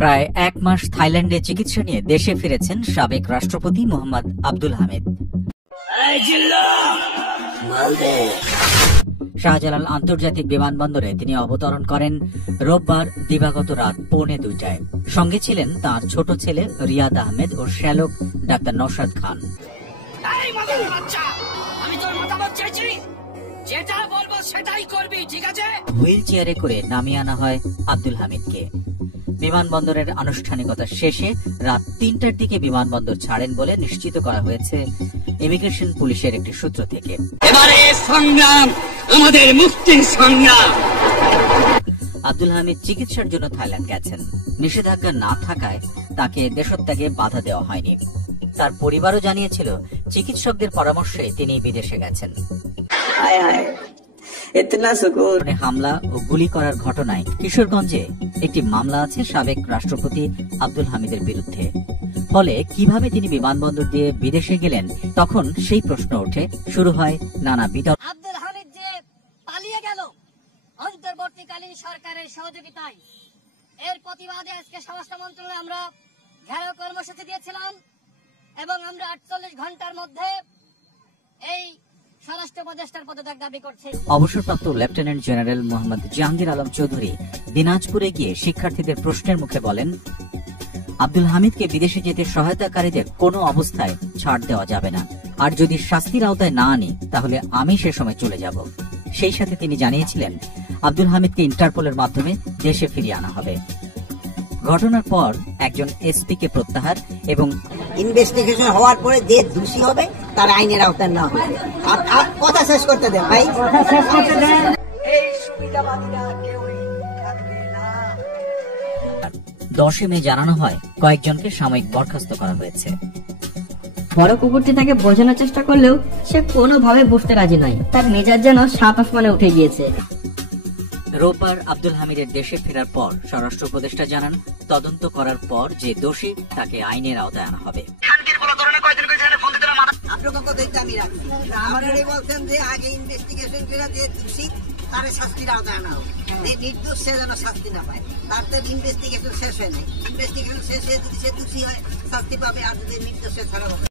প্রায় ১ মাস থাইল্যান্ডে চিকিৎসা নিয়ে দেশে ফিরেছেন সাবেক রাষ্ট্রপতি মোহাম্মদ আব্দুল হামিদ। শাহজালাল আন্তর্জাতিক বিমানবন্দরে তিনি অবতরণ করেন রোববার দিবাগত রাত 1:45টায়। সঙ্গে ছিলেন তার ছোট ছেলে রিয়াদ আহমেদ ও শ্যালক ডাক্তার নওশাদ খান। হুইল চেয়ারে করে নামিয়ে আনা হয় আব্দুল হামিদকে। বিমানবন্দরের আনুষ্ঠানিকতা শেষে রাত ৩টার দিকে বিমানবন্দর ছাড়েন বলে নিশ্চিত করা হয়েছে ইমিগ্রেশন পুলিশের একটি সূত্র থেকে। এবারে সংগ্রাম আমাদের মুক্তির সংগ্রাম। আব্দুল হামিদ চিকিৎসার জন্য থাইল্যান্ড গেছেন। নিষেধাজ্ঞা না থাকায় তাকে দেশত্যাগে বাধা দেওয়া হয়নি। তার পরিবারও জানিয়েছিল চিকিৎসকদের পরামর্শে তিনি বিদেশে গেছেন। হামলা ও গুলি করার ঘটনায় কিশোরগঞ্জে একটি মামলা আছে সাবেক রাষ্ট্রপতি আব্দুল হামিদের বিরুদ্ধে। ফলে কিভাবে তিনি বিমানবন্দর দিয়ে বিদেশে গেলেন, তখন সেই প্রশ্ন ওঠে। শুরু হয় নানা বিতর্ক। আব্দুল হামিদ যে পালিয়ে গেল অন্তর্বর্তীকালীন সরকারের সহযোগিতায়, এর প্রতিবাদে আজকে স্বরাষ্ট্র মন্ত্রণালয়ে আমরা ঘেরাও কর্মসূচি দিয়েছিলাম এবং আমরা 48 ঘন্টার মধ্যে এই স্বরাষ্ট্র উপদেষ্টার পদত্যাগ দাবি করছি। অবসরপ্রাপ্ত লেফটেন্যান্ট জেনারেল মোহাম্মদ জাহাঙ্গীর আলম চৌধুরী দিনাজপুরে গিয়ে শিক্ষার্থীদের প্রশ্নের মুখে বলেন, আব্দুল হামিদকে বিদেশে যেতে সহায়তাকারীদের কোনো অবস্থায় ছাড় দেওয়া যাবে না। আর যদি শাস্তির আওতায় না আনি তাহলে আমি সে সময় চলে যাব। সেই সাথে তিনি জানিয়েছিলেন আব্দুল হামিদকে ইন্টারপোলের মাধ্যমে দেশে ফিরিয়ে আনা হবে। ঘটনার পর একজন এসপি কে প্রত্যাহার এবং ইনভেস্টিগেশন হওয়ার পরে যে দোষী হবে তার আইনের আওতায় না হবে। আর কথা শেষ করতে দেন ভাই, কথা শেষ করতে দেন। এই সুবিধাবাদীরা কেউই থাকবে না। 10 মে জানানো হয় কয়েকজনকে সাময়িক বরখাস্ত করা হয়েছে। বড় কুকুরটি তাকে বোঝানোর চেষ্টা করলেও সে কোনোভাবে বুঝতে রাজি নয়। তার মেজাজ যেন 7 আসমানে উঠে গিয়েছে। রোববার আব্দুল হামিদের দেশে ফেরার পর স্বরাষ্ট্র উপদেষ্টা জানান, তদন্ত করার পর যে দোষী তাকে আইনের আওতায় আনা হবে। বলছেন যে আগে ইনভেস্টিগেশন করে যে দোষী তার শাস্তির আওতায় আনা হোক, নির্দোষ সে যেন শাস্তি না পায়। তার তো ইনভেস্টিগেশন শেষ হয় নাই। ইনভেস্টিগেশন শেষ হয়ে যদি সে দোষী হয় শাস্তি পাবে, আর যদি নির্দোষ ছাড়া হবে।